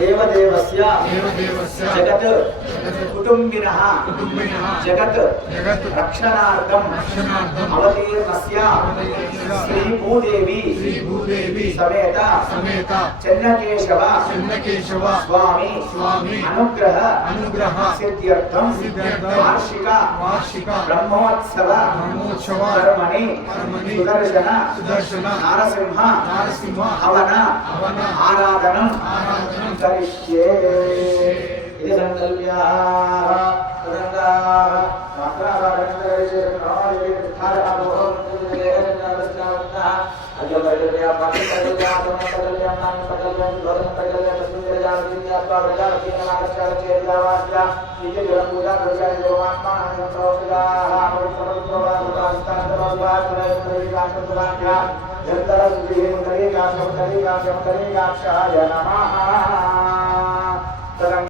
देवदेवस्य जगत् कुटुंबिनः जगत् रक्षणार्थं अवतीर्णस्य श्री भूदेवी समेत चन्नकेशव स्वामी अनुग्रह सिद्ध्यर्थं वार्षिक ब्रह्मोत्सव कर्मणि सुदर्शन नारसिंह हवन आराधनं करिष्ये इति संकल्प्य नमः।